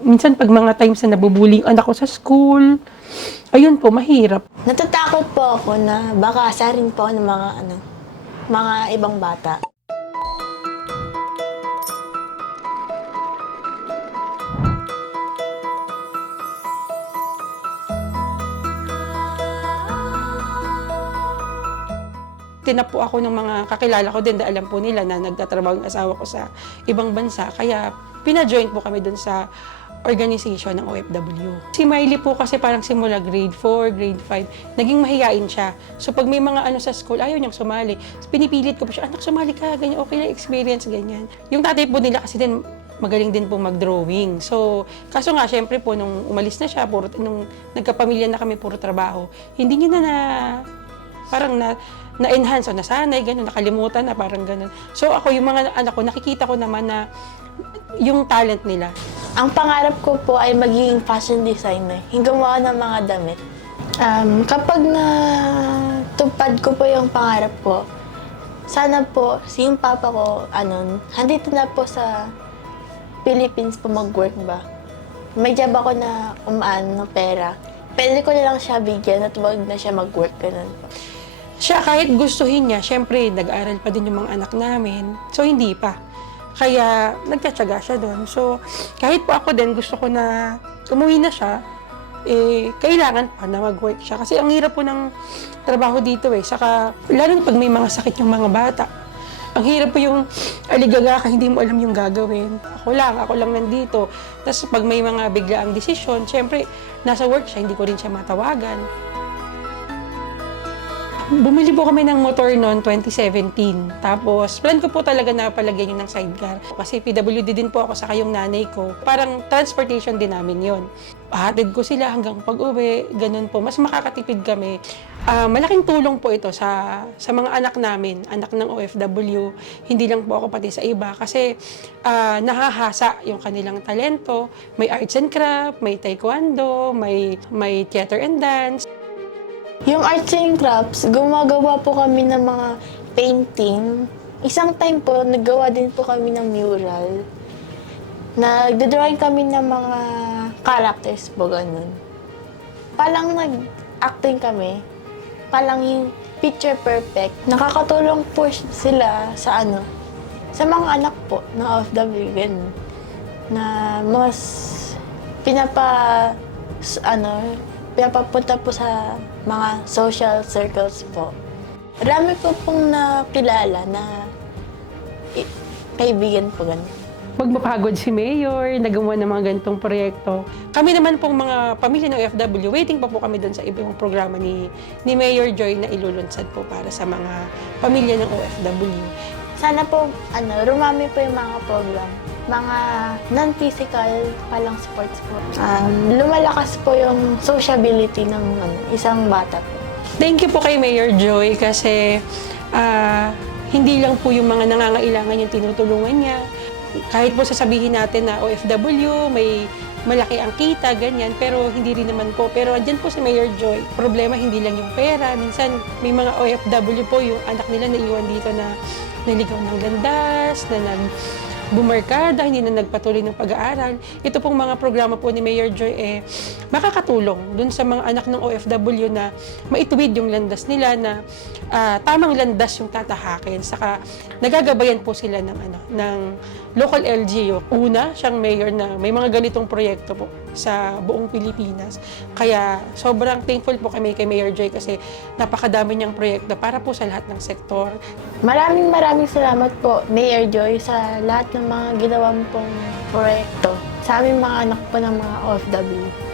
minsan pag mga times na nabubuli yung anak ko sa school, ayun po, mahirap. Natatakot po ako na baka asarin po ako ng mga ibang bata. Tinap po ako ng mga kakilala ko din dahil alam po nila na nagtatrabaho yung asawa ko sa ibang bansa. Kaya pina-join po kami dun sa organization ng OFW. Si Miley po kasi parang simula grade 4, grade 5, naging mahiyain siya. So pag may mga ano sa school, ayaw niyang sumali. Pinipilit ko po siya, anak sumali ka, ganyan, okay lang experience, ganyan. Yung tatay po nila kasi din, magaling din po mag-drawing. So, kaso nga, syempre po, nung umalis na siya, nung nagkapamilya na kami, puro trabaho, hindi niya parang na-enhance o nasanay, gano'n, nakalimutan na, parang gano'n. So ako, yung mga anak ko, nakikita ko naman na yung talent nila. Ang pangarap ko po ay magiging fashion designer, yung gumawa ng mga damit. Kapag natupad ko po yung pangarap ko, sana po, yung papa ko, handito na po sa Philippines po mag-work ba. May job ako na ng pera. Pwede ko na lang siya bigyan at wag na siya mag-work, ganun po. Siya, kahit gustuhin niya, syempre, nag-aaral pa din yung mga anak namin. So, hindi pa. Kaya, nagtsatsaga siya doon. So, kahit po ako din, gusto ko na umuwi na siya, kailangan pa na mag-work siya. Kasi ang hirap po ng trabaho dito Saka, lalo na pag may mga sakit yung mga bata. Ang hirap po yung aligaga ka, hindi mo alam yung gagawin. Ako lang nandito. Tapos pag may mga biglaang desisyon, syempre, nasa work siya, hindi ko rin siya matawagan. Bumili po kami ng motor noon 2017. Tapos, plan ko po talaga na palagyan yun ng sidecar. Kasi PWD din po ako sa kayong nanay ko. Parang transportation din namin yun. Hatid ko sila hanggang pag-uwi, ganun po. Mas makakatipid kami. Malaking tulong po ito sa mga anak namin, anak ng OFW. Hindi lang po ako, pati sa iba. Kasi nahahasa yung kanilang talento. May arts and craft, may taekwondo, may theater and dance. Yung arts and crafts, gumagawa po kami ng mga painting. Isang time po, naggawa din po kami ng mural. Nagdodrawing kami ng mga characters po, ganun. Palang nag-acting kami, palang yung picture perfect. Nakakatulong po sila sa mga anak po ng OFW, ganun. Na mas pinapapunta po sa mga social circles po. Marami po pong nakilala na kaibigan po ganun. Magmapagod si Mayor, nagawa ng mga ganitong proyekto. Kami naman pong mga pamilya ng OFW, waiting pa po kami doon sa ibang programa ni Mayor Joy na ilulunsad po para sa mga pamilya ng OFW. Sana po, rumami po yung mga program. Mga non-physical palang sports po. Lumalakas po yung sociability ng isang bata po. Thank you po kay Mayor Joy kasi hindi lang po yung mga nangangailangan yung tinutulungan niya. Kahit po sasabihin natin na OFW, may malaki ang kita, ganyan, pero hindi rin naman po. Pero andyan po si Mayor Joy. Problema, hindi lang yung pera. Minsan, may mga OFW po, yung anak nila naiwan dito na naligaw ng landas, na bumarkada, hindi na nagpatuloy ng pag-aaral. Ito pong mga programa po ni Mayor Joy makakatulong dun sa mga anak ng OFW na maituwid yung landas nila na tamang landas yung tatahakin. Saka nagagabayan po sila ng local LGU. Una, siyang mayor na may mga ganitong proyekto po sa buong Pilipinas. Kaya sobrang thankful po kami kay Mayor Joy kasi napakadami niyang proyekto para po sa lahat ng sektor. Maraming salamat po, Mayor Joy, sa lahat ng mga ginawa mo pong proyekto sa aming mga anak po ng mga OFW.